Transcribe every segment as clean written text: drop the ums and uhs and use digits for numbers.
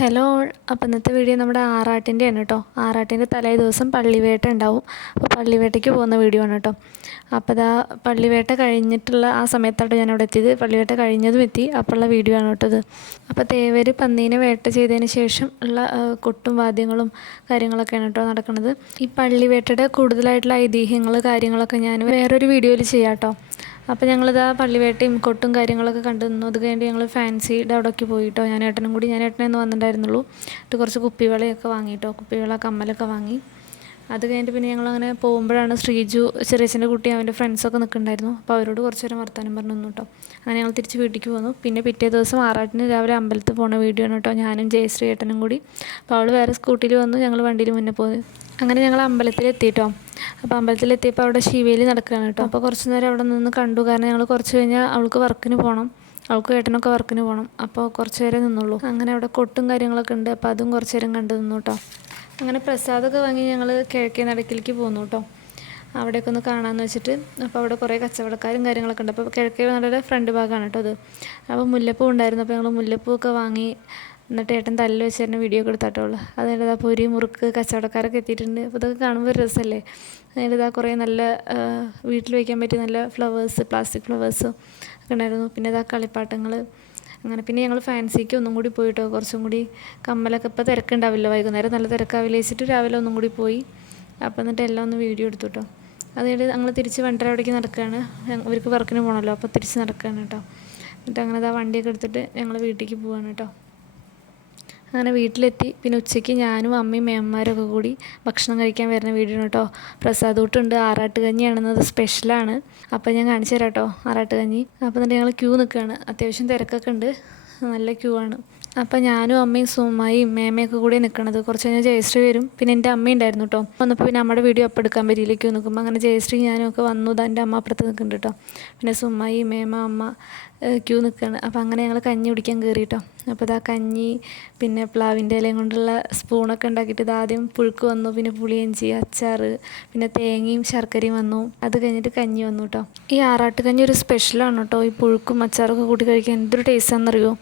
Hello all. അപ്പോൾ ഇന്നത്തെ video നമ്മുടെ ആറാട്ടിൻ്റെയാണ് കേട്ടോ. ആറാട്ടിൻ്റെ തലേ ദിവസം പള്ളിവേട്ട ഉണ്ടാവും. അപ്പോൾ പള്ളിവേട്ടയ്ക്ക് പോകുന്ന വീഡിയോ ആണ് കേട്ടോ. അപ്പോൾ ഇതാ പള്ളിവേട്ട കഴിഞ്ഞിട്ടുള്ള ആ സമയത്താണ് ഞാൻ അവിടെ എത്തിയത്. പള്ളിവേട്ട കഴിഞ്ഞതും എത്തി. അപ്പോഴുള്ള വീഡിയോ ആണ് കേട്ടത്. അപ്പോൾ തേവർ പന്നീനെ വേട്ട ചെയ്തതിന് ശേഷം ഉള്ള കൊട്ടും വാദ്യങ്ങളും കാര്യങ്ങളൊക്കെയാണ് കേട്ടോ നടക്കുന്നത്. ഈ പള്ളിവേട്ടയുടെ കൂടുതലായിട്ടുള്ള ഐതിഹ്യങ്ങൾ കാര്യങ്ങളൊക്കെ ഞാൻ വേറൊരു വീഡിയോയിൽ ചെയ്യാം കേട്ടോ. അപ്പോൾ ഞങ്ങളിതാ പള്ളിവേട്ടയും കൊട്ടും കാര്യങ്ങളൊക്കെ കണ്ടു നിന്നു. അത് കഴിഞ്ഞിട്ട് ഞങ്ങൾ ഫാൻസിയുടെ അവിടേക്ക് പോയിട്ടോ. ഞാൻ ഏട്ടനെ ഒന്ന് വന്നിട്ടുണ്ടായിരുന്നുള്ളൂ. എന്നിട്ട് കുറച്ച് കുപ്പിവളയൊക്കെ വാങ്ങിയിട്ടോ. കുപ്പിവള കമ്മലൊക്കെ വാങ്ങി. അത് കഴിഞ്ഞിട്ട് പിന്നെ ഞങ്ങളങ്ങനെ പോകുമ്പോഴാണ് ശ്രീജു ചെറിയച്ഛൻ്റെ കുട്ടി അവൻ്റെ ഫ്രണ്ട്സൊക്കെ നിൽക്കുന്നുണ്ടായിരുന്നു. അപ്പോൾ അവരോട് കുറച്ച് നേരം വർത്താനം പറഞ്ഞു നിന്നു കേട്ടോ. അങ്ങനെ ഞങ്ങൾ തിരിച്ച് വീട്ടിലേക്ക് പോന്നു. പിന്നെ പിറ്റേ ദിവസം ആറാട്ടിന് രാവിലെ അമ്പലത്തിൽ പോകുന്ന വീഡിയോ ആണ് കേട്ടോ. ഞാനും ജയശ്രീ ഏട്ടനും കൂടി. അപ്പോൾ അവൾ വേറെ സ്കൂട്ടിയിൽ വന്നു, ഞങ്ങൾ വണ്ടിയിൽ മുന്നേ പോയി. അങ്ങനെ ഞങ്ങൾ അമ്പലത്തിലെത്തിയിട്ടോ. അപ്പോൾ അമ്പലത്തിലെത്തിയപ്പോൾ അവിടെ ശിവേലി നടക്കുകയാണ് കേട്ടോ. അപ്പോൾ കുറച്ച് നേരം അവിടെ നിന്ന് കണ്ടു. കാരണം ഞങ്ങൾ കുറച്ച് കഴിഞ്ഞാൽ അവൾക്ക് വർക്കിന് പോകണം, അവൾക്ക് ഏട്ടനൊക്കെ വർക്കിന് പോകണം. അപ്പോൾ കുറച്ച് നേരം നിന്നുള്ളൂ. അങ്ങനെ അവിടെ കൊട്ടും കാര്യങ്ങളൊക്കെ ഉണ്ട്. അപ്പോൾ അതും കുറച്ച് നേരം കണ്ടു നിന്നു കേട്ടോ. അങ്ങനെ പ്രസാദമൊക്കെ വാങ്ങി ഞങ്ങൾ കിഴക്കേ നടക്കിലേക്ക് പോന്നു കേട്ടോ. അവിടെയൊക്കെ ഒന്ന് കാണാമെന്ന് വെച്ചിട്ട്. അപ്പോൾ അവിടെ കുറേ കച്ചവടക്കാരും കാര്യങ്ങളൊക്കെ ഉണ്ട്. അപ്പോൾ കിഴക്കേ നടയുടെ ഫ്രണ്ട് ഭാഗമാണ് കേട്ടോ അത്. അപ്പോൾ മുല്ലപ്പൂ ഉണ്ടായിരുന്നു. അപ്പോൾ ഞങ്ങൾ മുല്ലപ്പൂവൊക്കെ വാങ്ങി. എന്നിട്ട് ഏട്ടൻ തല്ല് വെച്ച് തന്നെ വീഡിയോ ഒക്കെ എടുത്തിട്ടുള്ളൂ. അതിൻ്റെ ഇതാ പൊരി മുറുക്ക് കച്ചവടക്കാരൊക്കെ എത്തിയിട്ടുണ്ട്. അപ്പോൾ ഇതൊക്കെ കാണുമ്പോൾ ഒരു രസമല്ലേ. അതിൻ്റെ ഇതാ കുറേ നല്ല വീട്ടിൽ വയ്ക്കാൻ പറ്റിയ നല്ല ഫ്ലവേഴ്സ്, പ്ലാസ്റ്റിക് ഫ്ലവേഴ്സ് ഒക്കെ ഉണ്ടായിരുന്നു. പിന്നെ ഇതാ കളിപ്പാട്ടങ്ങൾ. അങ്ങനെ പിന്നെ ഞങ്ങൾ ഫാൻസിക്ക് ഒന്നും കൂടി പോയിട്ടോ. കുറച്ചും കൂടി കമ്മലൊക്കെ ഇപ്പോൾ തിരക്കുണ്ടാവില്ല, വൈകുന്നേരം നല്ല തിരക്കാവില്ല വെച്ചിട്ട് രാവിലെ ഒന്നും കൂടി പോയി. അപ്പോൾ എന്നിട്ട് എല്ലാം ഒന്ന് വീഡിയോ എടുത്തു കേട്ടോ. അത് കഴിഞ്ഞിട്ട് ഞങ്ങൾ തിരിച്ച് വണ്ടര അവിടേക്ക് നടക്കുകയാണ്. അവർക്ക് വർക്കിന് പോകണമല്ലോ, അപ്പോൾ തിരിച്ച് നടക്കുകയാണ് കേട്ടോ. എന്നിട്ട് അങ്ങനെ ഇതാ വണ്ടിയൊക്കെ എടുത്തിട്ട് ഞങ്ങൾ വീട്ടിലേക്ക് പോവാണ് കേട്ടോ. അങ്ങനെ വീട്ടിലെത്തി. പിന്നെ ഉച്ചയ്ക്ക് ഞാനും അമ്മയും മേമ്മമാരൊക്കെ കൂടി ഭക്ഷണം കഴിക്കാൻ വരുന്ന വീഡിയോ കേട്ടോ. പ്രസാദൂട്ടുണ്ട്. ആറാട്ട് കഞ്ഞിയാണെന്നത് സ്പെഷ്യലാണ്. അപ്പോൾ ഞാൻ കാണിച്ചു തരാം കേട്ടോ ആറാട്ട് കഞ്ഞി. അപ്പോൾ എന്നിട്ട് ഞങ്ങൾ ക്യൂ നിൽക്കുകയാണ്. അത്യാവശ്യം തിരക്കൊക്കെ ഉണ്ട്, നല്ല ക്യൂ ആണ്. അപ്പോൾ ഞാനും അമ്മയും സുമ്മായും മേമയൊക്കെ കൂടി നിൽക്കണത്. കുറച്ച് കഴിഞ്ഞാൽ ജയശ്രീ വരും. പിന്നെ എൻ്റെ അമ്മ ഉണ്ടായിരുന്നു കേട്ടോ. വന്നപ്പോൾ പിന്നെ നമ്മുടെ വീഡിയോ അപ്പം എടുക്കാൻ പറ്റിയില്ല, ക്യൂ നിൽക്കുമ്പോൾ. അങ്ങനെ ജയശ്രീ ഞാനും ഒക്കെ വന്നു. എൻ്റെ അമ്മ അപ്പുറത്ത് നിൽക്കുന്നുണ്ട് കേട്ടോ. പിന്നെ സുമ്മായി മേമ അമ്മ ക്യൂ നിൽക്കുകയാണ്. അപ്പോൾ അങ്ങനെ ഞങ്ങൾ കഞ്ഞി കുടിക്കാൻ കയറി കേട്ടോ. അപ്പോൾ ഇതാ കഞ്ഞി, പിന്നെ പ്ലാവിൻ്റെ ഇലയും കൊണ്ടുള്ള സ്പൂണൊക്കെ ഉണ്ടാക്കിയിട്ട് ഇതാദ്യം പുഴുക്ക് വന്നു, പിന്നെ പുളിയിഞ്ചി, അച്ചാർ, പിന്നെ തേങ്ങയും ശർക്കരയും വന്നു. അത് കഴിഞ്ഞിട്ട് കഞ്ഞി വന്നു കേട്ടോ. ഈ ആറാട്ട് കഞ്ഞി ഒരു സ്പെഷ്യലാണ് കേട്ടോ. ഈ പുഴുക്കും അച്ചാറൊക്കെ കൂട്ടി കഴിക്കാൻ എന്തൊരു ടേസ്റ്റാണെന്നറിയോ.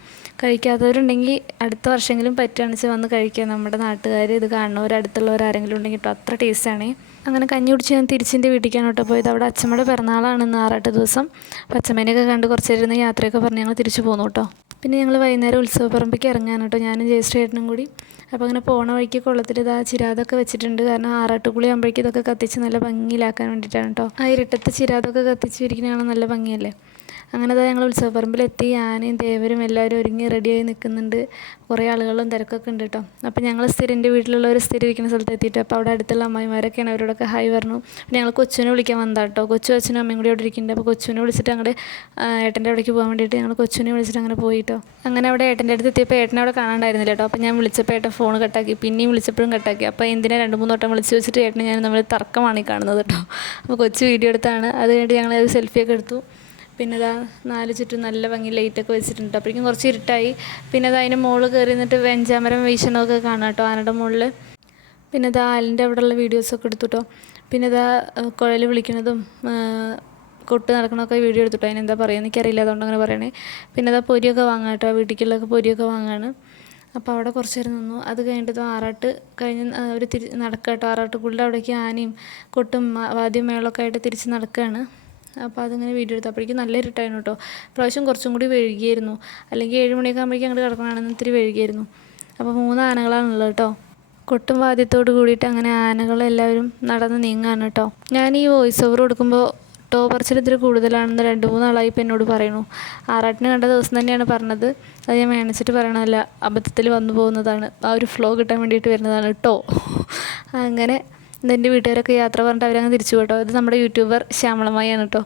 കഴിക്കാത്തവരുണ്ടെങ്കിൽ അടുത്ത വർഷമെങ്കിലും പറ്റുകയാണെന്ന് വെച്ചാൽ വന്ന് കഴിക്കുക. നമ്മുടെ നാട്ടുകാർ ഇത് കാണുന്നവർ അടുത്തുള്ളവർ ആരെങ്കിലും ഉണ്ടെങ്കിൽ കേട്ടോ, അത്ര ടേസ്റ്റാണ്. അങ്ങനെ കഞ്ഞി കുടിച്ച് ഞാൻ തിരിച്ചിൻ്റെ വീട്ടിലേക്കാണ് കേട്ടോ പോയത്. അവിടെ അച്ഛമ്മയുടെ പിറന്നാളാണ് ഇന്ന് ആറാട്ട് ദിവസം. അപ്പോൾ അച്ഛമ്മേനെയൊക്കെ കണ്ട് കുറച്ച് നേരം യാത്രയൊക്കെ പറഞ്ഞ് ഞങ്ങൾ തിരിച്ചു പോന്നു കേട്ടോ. പിന്നെ ഞങ്ങൾ വൈകുന്നേരം ഉത്സവപ്പറമ്പിലേക്ക് ഇറങ്ങാൻ കേട്ടോ, ഞാനും ജയശ്രീ ഏട്ടനും കൂടി. അപ്പോൾ അങ്ങനെ പോണ വഴിക്ക് കൊള്ളത്തിൽ ഇതാ ചിരാതൊക്കെ വെച്ചിട്ടുണ്ട്. കാരണം ആറാട്ടുകുളി ആകുമ്പോഴേക്കും ഇതൊക്കെ കത്തിച്ച് നല്ല ഭംഗിയിലാക്കാൻ വേണ്ടിയിട്ടാണ് കേട്ടോ. ആ ഇരുട്ടത്ത് ചിരാതൊക്കെ കത്തിച്ച് ഇരിക്കുന്നതാണ് നല്ല ഭംഗിയല്ലേ. അങ്ങനെ അതാ ഞങ്ങൾ ഉത്സവപ്പറമ്പിലെത്തി. ആനയും ദേവരും എല്ലാവരും ഒരുങ്ങി റെഡിയായി നിൽക്കുന്നുണ്ട്. കുറേ ആളുകളും തിരക്കൊക്കെ ഉണ്ട് കേട്ടോ. അപ്പോൾ ഞങ്ങൾ എൻ്റെ വീട്ടിലുള്ളവർ സ്ഥിരം ഇരിക്കുന്ന സ്ഥലത്ത് എത്തിയിട്ട്. അപ്പോൾ അവിടെ അടുത്തുള്ള അമ്മായിമാരൊക്കെയാണ്, അവരോടൊക്കെ ഹായ് പറഞ്ഞു. പിന്നെ ഞങ്ങൾ കൊച്ചുവിനെ വിളിക്കാൻ വന്നതാണ് കേട്ടോ. കൊച്ചു അച്ഛനും അമ്മയും കൂടി അവിടെ ഇരിക്കുന്നുണ്ട്. അപ്പോൾ കൊച്ചുവിനെ വിളിച്ചിട്ട് അങ്ങോട്ട് ഏട്ടൻ്റെ അവിടേക്ക് പോകാൻ വേണ്ടിയിട്ട് ഞങ്ങൾ കൊച്ചുവിനെ വിളിച്ചിട്ട് അങ്ങനെ പോയിട്ടോ. അങ്ങനെ അവിടെ ഏട്ടൻ്റെ അടുത്ത് എത്തിയപ്പോൾ ഏട്ടനെ അവിടെ കാണാണ്ടായിരുന്നില്ല കേട്ടോ. അപ്പോൾ ഞാൻ വിളിച്ചപ്പോൾ ഏട്ടൻ ഫോൺ കട്ടാക്കി, പിന്നെയും വിളിച്ചപ്പോഴും കട്ടാക്കി. അപ്പോൾ എന്തിനാ 2-3 വട്ടം വിളിച്ച് വെച്ചിട്ട് ഏട്ടനെ ഞാൻ നമ്മൾ തർക്കമാണ് ഈ കാണുന്നത് കേട്ടോ. അപ്പോൾ കൊച്ചു വീഡിയോ എടുത്താണ്. അത് കഴിഞ്ഞിട്ട് ഞങ്ങൾ ഒരു സെൽഫിയൊക്കെ എടുത്തു. പിന്നെ ഇതാ 4 ചുറ്റും നല്ല ഭംഗി ലൈറ്റൊക്കെ വെച്ചിട്ടുണ്ട്. അപ്പോഴേക്കും കുറച്ച് ഇരുട്ടായി. പിന്നെ അത് അതിൻ്റെ മുകളിൽ കയറി നിന്നിട്ട് വെഞ്ചാമരം വീശണമൊക്കെ കാണാം കേട്ടോ ആനയുടെ മുകളിൽ. പിന്നെ ഇതാ ആലിൻ്റെ അവിടെയുള്ള വീഡിയോസൊക്കെ എടുത്തു കേട്ടോ. പിന്നെ ഇതാ കുഴൽ വിളിക്കുന്നതും കൊട്ട് നടക്കണമൊക്കെ വീഡിയോ എടുത്തിട്ടോ. അതിനെന്താ പറയുക എനിക്കറിയില്ല, അതുകൊണ്ട് അങ്ങനെ പറയണേ. പിന്നെ ഇതാ പൊരിയൊക്കെ വാങ്ങാം കേട്ടോ, വീട്ടിലേക്കുള്ളൊക്കെ പൊരിയൊക്കെ വാങ്ങാണ്. അപ്പോൾ അവിടെ കുറച്ച് നേരം നിന്നു. അത് കഴിഞ്ഞിട്ട് ആറാട്ട് കഴിഞ്ഞ് അവർ നടക്കുക കേട്ടോ. ആറാട്ടുകുളിയുടെ അവിടേക്ക് ആനയും കൊട്ടും വാദ്യം മേളമൊക്കെ ആയിട്ട് തിരിച്ച് നടക്കുകയാണ്. അപ്പോൾ അതിങ്ങനെ വീഡിയോ എടുത്തു. അപ്പോഴേക്കും നല്ല ഇരുട്ടായിരുന്നു കേട്ടോ. പ്രാവശ്യം കുറച്ചും കൂടി വൈകിയായിരുന്നു. അല്ലെങ്കിൽ 7 മണിയൊക്കെ ആകുമ്പോഴേക്കും അങ്ങോട്ട് കിടക്കണമെന്ന് ഇത്തിരി വൈകിയായിരുന്നു. അപ്പോൾ 3 ആനകളാണുള്ളത് കേട്ടോ. കൊട്ടും വാദ്യത്തോട് കൂടിയിട്ട് അങ്ങനെ ആനകളെല്ലാവരും നടന്ന് നീങ്ങാണ് കേട്ടോ. ഞാൻ ഈ വോയിസ് ഓവർ കൊടുക്കുമ്പോൾ പറച്ചിൽ ഇത്തിരി കൂടുതലാണെന്ന് 2-3 ആളായി ഇപ്പം എന്നോട് പറയുന്നു. ആറാട്ടിന് കണ്ട ദിവസം തന്നെയാണ് പറഞ്ഞത്. അത് ഞാൻ മേണിച്ചിട്ട് പറയണതല്ല, അബദ്ധത്തിൽ വന്നു പോകുന്നതാണ്. ആ ഒരു ഫ്ലോ കിട്ടാൻ വേണ്ടിയിട്ട് വരുന്നതാണ് കേട്ടോ. അങ്ങനെ എൻ്റെ വീട്ടുകാരൊക്കെ യാത്ര പറഞ്ഞിട്ട് അവരങ്ങ് തിരിച്ചു കേട്ടോ. ഇത് നമ്മുടെ യൂട്യൂബർ ശ്യാമളമായാണ് കേട്ടോ.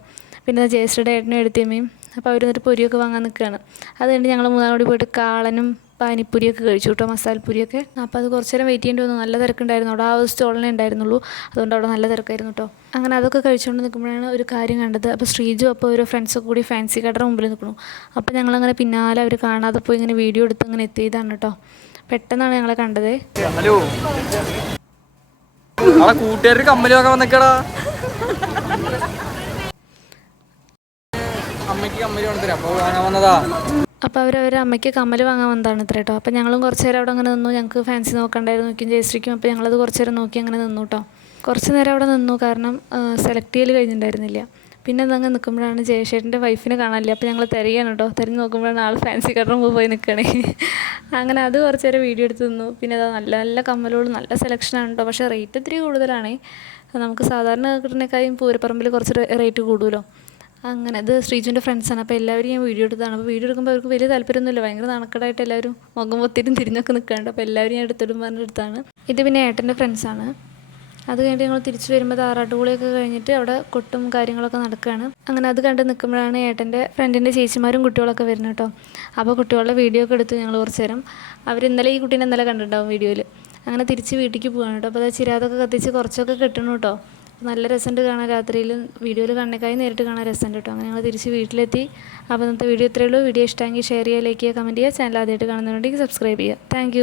പിന്നെ ജയശ്രീയുടെ ഏട്ടനും എടുത്തിയമ്മയും. അപ്പോൾ അവർ എന്നിട്ട് പൊരിയൊക്കെ വാങ്ങാൻ നിൽക്കുകയാണ്. അത് കഴിഞ്ഞ് ഞങ്ങൾ 3 കൂടി പോയിട്ട് കാളനും പാനിപ്പൂരിയൊക്കെ കഴിച്ചു കേട്ടോ, മസാലപ്പൂരിയൊക്കെ. അപ്പോൾ അത് കുറച്ച് നേരം വെയിറ്റ് ചെയ്യേണ്ടി വന്നു. നല്ല തിരക്കുണ്ടായിരുന്നു അവിടെ. ആ ഒരു സ്റ്റോളിനെ ഉണ്ടായിരുന്നുള്ളൂ, അതുകൊണ്ട് അവിടെ നല്ല തിരക്കായിരുന്നു കേട്ടോ. അങ്ങനെ അതൊക്കെ കഴിച്ചുകൊണ്ട് നിൽക്കുമ്പോഴാണ് ഒരു കാര്യം കണ്ടത്. അപ്പോൾ ശ്രീജു അപ്പോൾ ഒരു ഫ്രണ്ട്സൊക്കെ കൂടി ഫാൻസി കടയുടെ മുമ്പിൽ നിൽക്കുന്നു. അപ്പോൾ ഞങ്ങളങ്ങനെ പിന്നാലെ അവർ കാണാതെ പോയി ഇങ്ങനെ വീഡിയോ എടുത്ത് അങ്ങനെ എത്തിയതാണ് കേട്ടോ. പെട്ടെന്നാണ് ഞങ്ങളെ കണ്ടത്. ഹലോ കൂട്ടുകാർക്ക് കമ്മലൊക്കെ വന്നേക്കടാ. അമ്മയ്ക്ക് കമ്മല് കൊണ്ടുതരാം, അപ്പോൾ വാങ്ങാൻ വന്നതാ. അപ്പോൾ അവരവരുടെ അമ്മയ്ക്ക് കമ്മൽ വാങ്ങാൻ വന്നതാണ് ഇത്ര കേട്ടോ. അപ്പോൾ ഞങ്ങളും കുറച്ച് നേരം അവിടെ അങ്ങനെ നിന്നു. ഞങ്ങൾക്ക് ഫാൻസി നോക്കണ്ടായിരുന്നു, നോക്കിയും ജയശ്രീക്കും. അപ്പോൾ ഞങ്ങളത് കുറച്ച് നേരം നോക്കി അങ്ങനെ നിന്നു കേട്ടോ. കുറച്ച് നേരം അവിടെ നിന്നു, കാരണം സെലക്ട് ചെയ്യൽ കഴിഞ്ഞിട്ടുണ്ടായിരുന്നില്ല. പിന്നെ അതങ്ങ് നിൽക്കുമ്പോഴാണ് ജയശേട്ടൻ്റെ വൈഫിനെ കാണാനില്ല. അപ്പോൾ ഞങ്ങൾ തിരയാണ് കേട്ടോ. തിരഞ്ഞ് നോക്കുമ്പോഴാണ് ആൾ ഫാൻസി കടയുടെ മുമ്പ് പോയി നിൽക്കണേ. അങ്ങനെ അത് കുറച്ച് നേരം വീഡിയോ എടുത്ത് നിന്നു. പിന്നെ അത് നല്ല നല്ല കമ്മലുകൾ, നല്ല സെലക്ഷനാണ് കേട്ടോ. പക്ഷേ റേറ്റ് ഇത്തിരി കൂടുതലാണ്. നമുക്ക് സാധാരണ കിട്ടുന്നതിനേക്കാളും പൂരപ്പറമ്പിൽ കുറച്ച് റേറ്റ് കൂടുമല്ലോ. അങ്ങനെ ഇത് ശ്രീജുവിൻ്റെ ഫ്രണ്ട്സാണ്. അപ്പോൾ എല്ലാവരും ഞാൻ വീഡിയോ എടുത്തതാണ്. അപ്പോൾ വീഡിയോ എടുക്കുമ്പോൾ അവർക്ക് വലിയ താല്പര്യമൊന്നുമില്ല, ഭയങ്കര നാണക്കേടായിട്ട് എല്ലാവരും മുഖം പൊത്തിയിട്ടും തിരിഞ്ഞൊക്കെ നിൽക്കാണ്ട്. അപ്പോൾ എല്ലാവരും ഞാൻ എടുത്തിടും പറഞ്ഞെടുത്താണ്. ഇത് പിന്നെ ഏട്ടൻ്റെ ഫ്രണ്ട്സാണ്. അത് കഴിഞ്ഞിട്ട് ഞങ്ങൾ തിരിച്ച് വരുമ്പോൾ ആറാട്ടുപുളിയൊക്കെ കഴിഞ്ഞിട്ട് അവിടെ കൊട്ടും കാര്യങ്ങളൊക്കെ നടക്കുകയാണ്. അങ്ങനെ അത് കണ്ട് നിൽക്കുമ്പോഴാണ് ഏട്ടൻ്റെ ഫ്രണ്ടിൻ്റെ ചേച്ചിമാരും കുട്ടികളൊക്കെ വരുന്നത് കേട്ടോ. അപ്പോൾ കുട്ടികളുടെ വീഡിയോ ഒക്കെ എടുത്ത് ഞങ്ങൾ കുറച്ച് നേരം. അവർ ഇന്നലെ ഈ കുട്ടീനെ ഇന്നലെ കണ്ടിട്ടുണ്ടാവും വീഡിയോയിൽ. അങ്ങനെ തിരിച്ച് വീട്ടിലേക്ക് പോവാണ് കേട്ടോ. അപ്പോൾ അത് ചിരാതൊക്കെ കത്തിച്ച് കുറച്ചൊക്കെ കിട്ടണം കേട്ടോ. നല്ല രസമുണ്ട് കാണാൻ. രാത്രിയിൽ വീഡിയോയിൽ കാണുന്നേക്കായി നേരിട്ട് കാണാൻ രസമുണ്ട് കേട്ടോ. അങ്ങനെ ഞങ്ങൾ തിരിച്ച് വീട്ടിലെത്തി. അപ്പോൾ ഇന്നത്തെ വീഡിയോ ഇത്രയേ ഉള്ളൂ. വീഡിയോ ഇഷ്ടമെങ്കിൽ ഷെയർ ചെയ്യുക, ലൈക്ക് ചെയ്യുക, കമൻറ്റ് ചെയ്യുക. ചാനൽ ആദ്യമായിട്ട് കാണുന്നതുകൊണ്ടെങ്കിൽ സബ്സ്ക്രൈബ് ചെയ്യുക. താങ്ക്